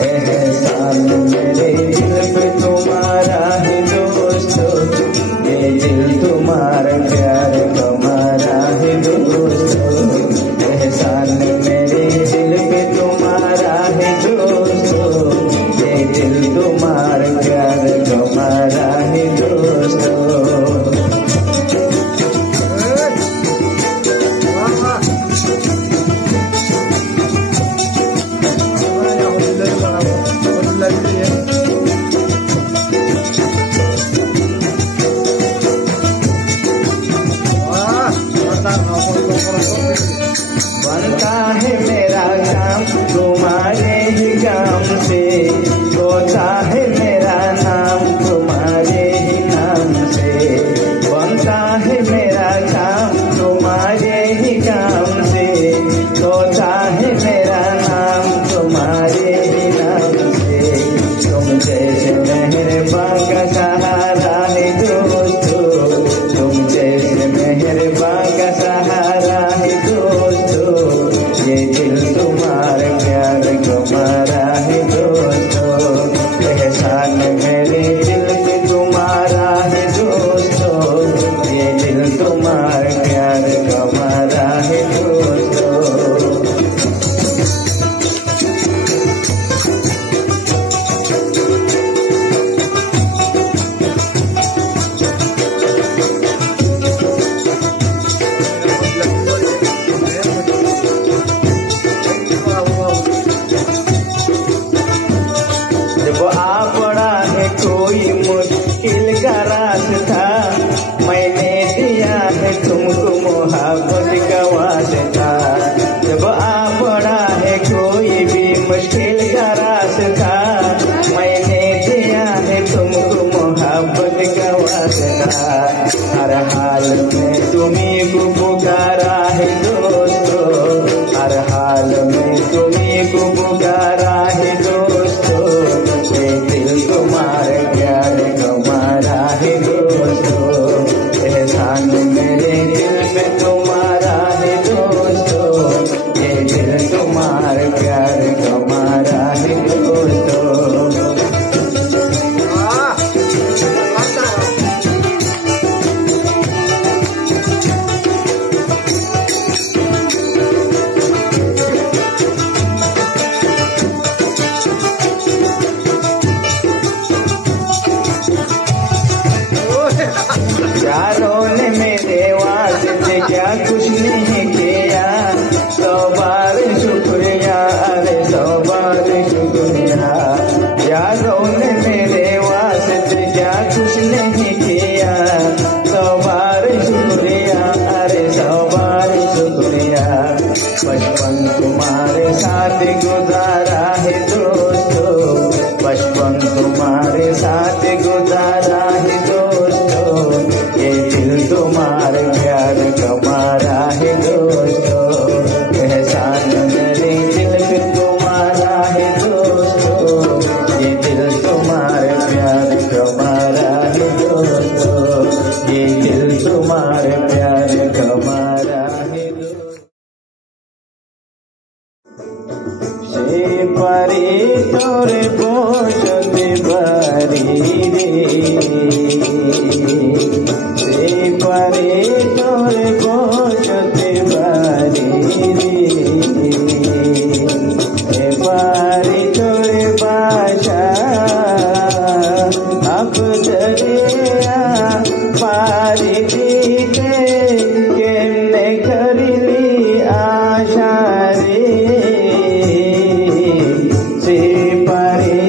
एहसान मेरे दिल पे तुम्हारा है दोस्तों, ये दिल तुम्हारा प्यार तुम्हारा है दोस्तों। एहसान मेरे दिल पे तुम्हारा है दोस्तों, ये दिल तुम्हारा प्यार तुम्हारा है दोस्तों। बनता है मेरा काम तुम्हारे ही काम से, होता है मेरा नाम तुम्हारे ही नाम से। बनता है मेरा काम तुम्हारे ही काम से, होता है मेरा नाम तुम्हारे ही नाम से। तुम जैसे मेहरबान का सहारा है दोस्तों, तुम जैसे मेहरबान का सहारा है दोस्तों। ये दिल तुम्हारा प्यार तुम्हारा है दोस्तों। एहसान मेरे दिल पे तुम्हारा है दोस्तों, ये दिल तुम्हारा प्यार तुम्हारा है दोस्तों। जब आ पड़ा है कोई मुश्किल का रास्ता, मैंने दिया है तुमको मोहब्बत का वास्ता। जब आ पड़ा है कोई भी मुश्किल का रास्ता, मैंने दिया है तुमको मोहब्बत का वास्ता। हर हाल में तुम्हीं को पुकारा है दोस्तों, हर हाल में तुम्हीं को पुकारा है दोस्तों। ये दिल तुम्हारे प्यार तुम्हारा है दोस्तों। एहसान मेरे दिल पे तुम्हारा है दोस्तों, ये दिल तुम्हारे प्यार तुम्हारा है दोस्तों। यारों ने मेरे वास्ते क्या कुछ नहीं किया, 100 बार शुक्रिया, अरे 100 बार शुक्रिया। यारों ने मेरे वास्ते क्या कुछ नहीं किया, 100 बार शुक्रिया, अरे 100 बार शुक्रिया। बचपन तुम्हारे साथ गुजारा है दोस्तों, बचपन तुम्हारे साथ गुजारा है दोस्तों। ये दिल तुम्हारे प्यार तुम्हारा है दोस्तों। एहसान मेरे दिल पे तुम्हारा है दोस्तों, ये दिल तुम्हारे प्यार तुम्हारा है दोस्तों। ये दिल तुम्हारे प्यार तुम्हारा है दोस्तों। से परे तोरे पहुँचते बारी रे, से परे तोरे पहुँचते बारी रे। से पारी तोरे बाशा अब दरिया पारी दीते केमने करली आशा रे। से परे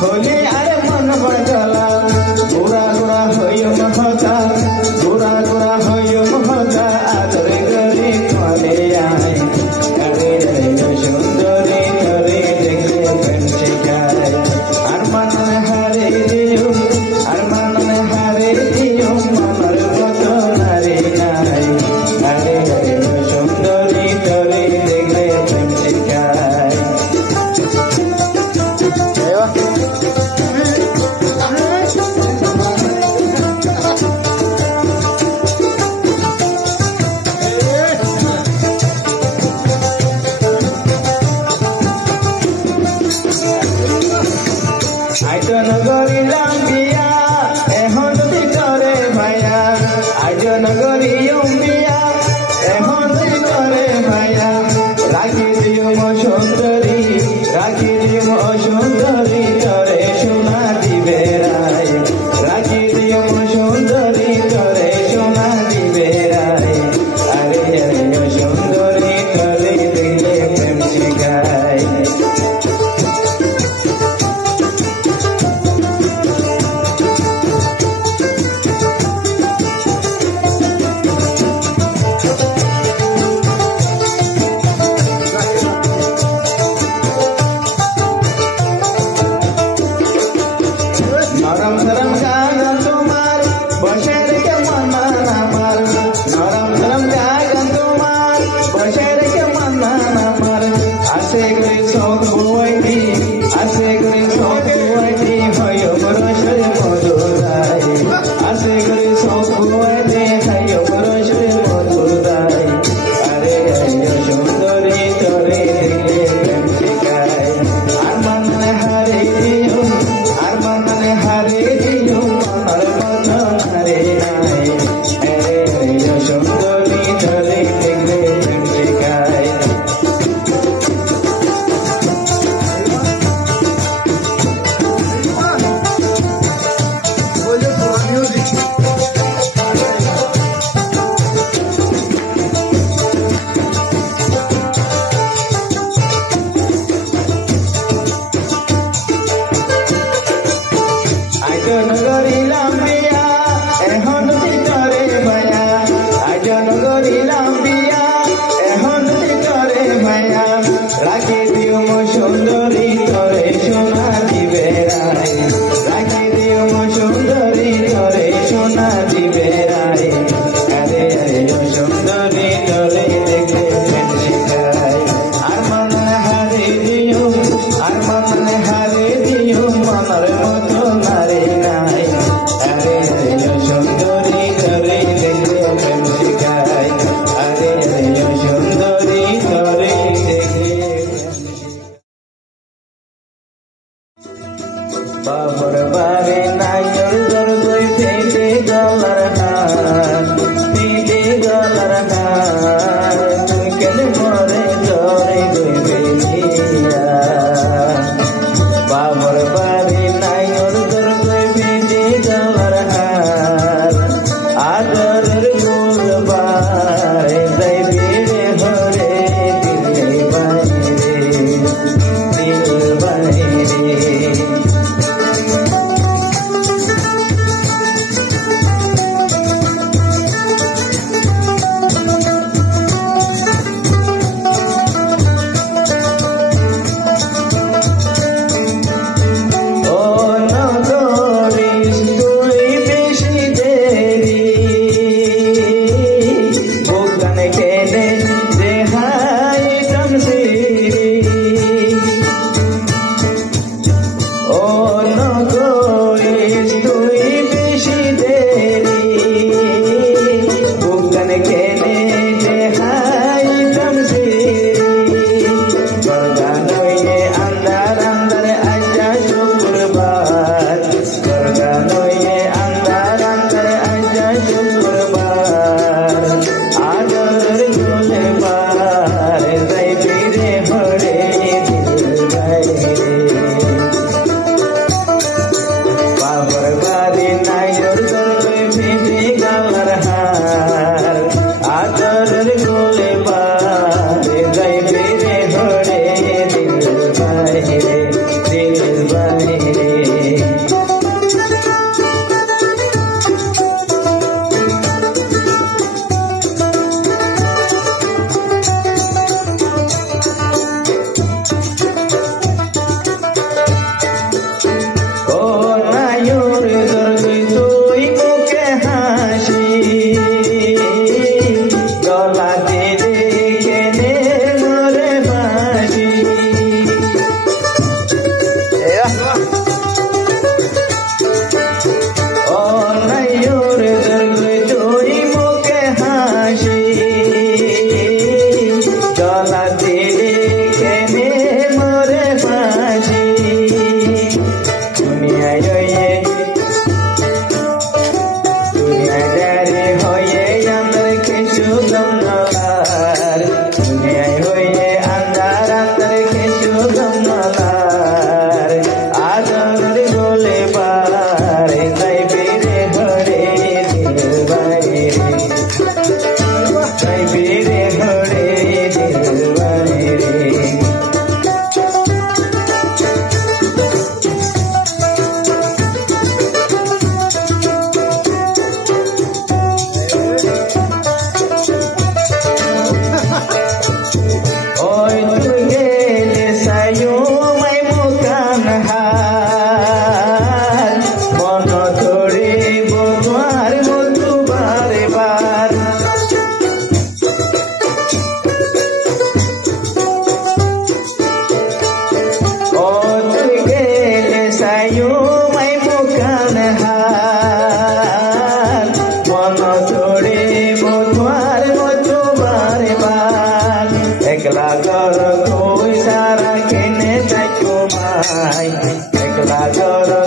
होली अरे मन बदला गोरा गोरा होयो महता गोरा गोरा होयो महता आदर गरी तोले आए अरे रे सुंदरी करे देखले कंचे गाय अरमान हारे दियो मनर मतो नारे नाय अरे रे सुंदरी करे देखले कंचे गाय नगरी लंबिया एहन करे भाया आज नगरी लंबिया एहन करे भाया राखी दियो मो सुंदरी करे सोना दिबे राय राखी दियो मो सुंदरी करे सोना दिबे राय अरे अरे सुंदरी करे दिले प्रेम सिखाय नरम नरम गागन तुम्हार बसेर के मना नामार नरम नरम गागन तुम्हार बसेर के मना नामार आसे गरी शौक बुआई हयो बरसरे मधुराई आसे गरी शौक बुआई हयो बरसरे मधुराई अरे अरे सुंदरी तोरे देखले प्रेम सिखाय अरमान हारे दियो हरे दियो मनर मतो नारे नाय अरे रे सुंदरी तोरे देखले प्रेम सिखाय नगरी लंबिया एहन करे भया आज नगरी लंबिया एहन करे भया राखी दियो मो सुंदरी करे सोना दिबे राय राखी दियो मो सुंदरी करे सोना दिबे राय अरे अरे सुंदरी करे देखले प्रेम सिखाय अरमान हारे दियो मनर मतो नारे नाय अरे अरे सुंदरी करे देखले प्रेम सिखाय अरे अरे सुंदरी करे देखले बाबर बारे नायर दर गई फेंटे गलर हार तुम केले मरे जरे गई बेनिया बाबर बारे नायर दर गई फेंटे गलर हार आदर गोल बारे दई बेरे हरे दिल बाहिरे Ekla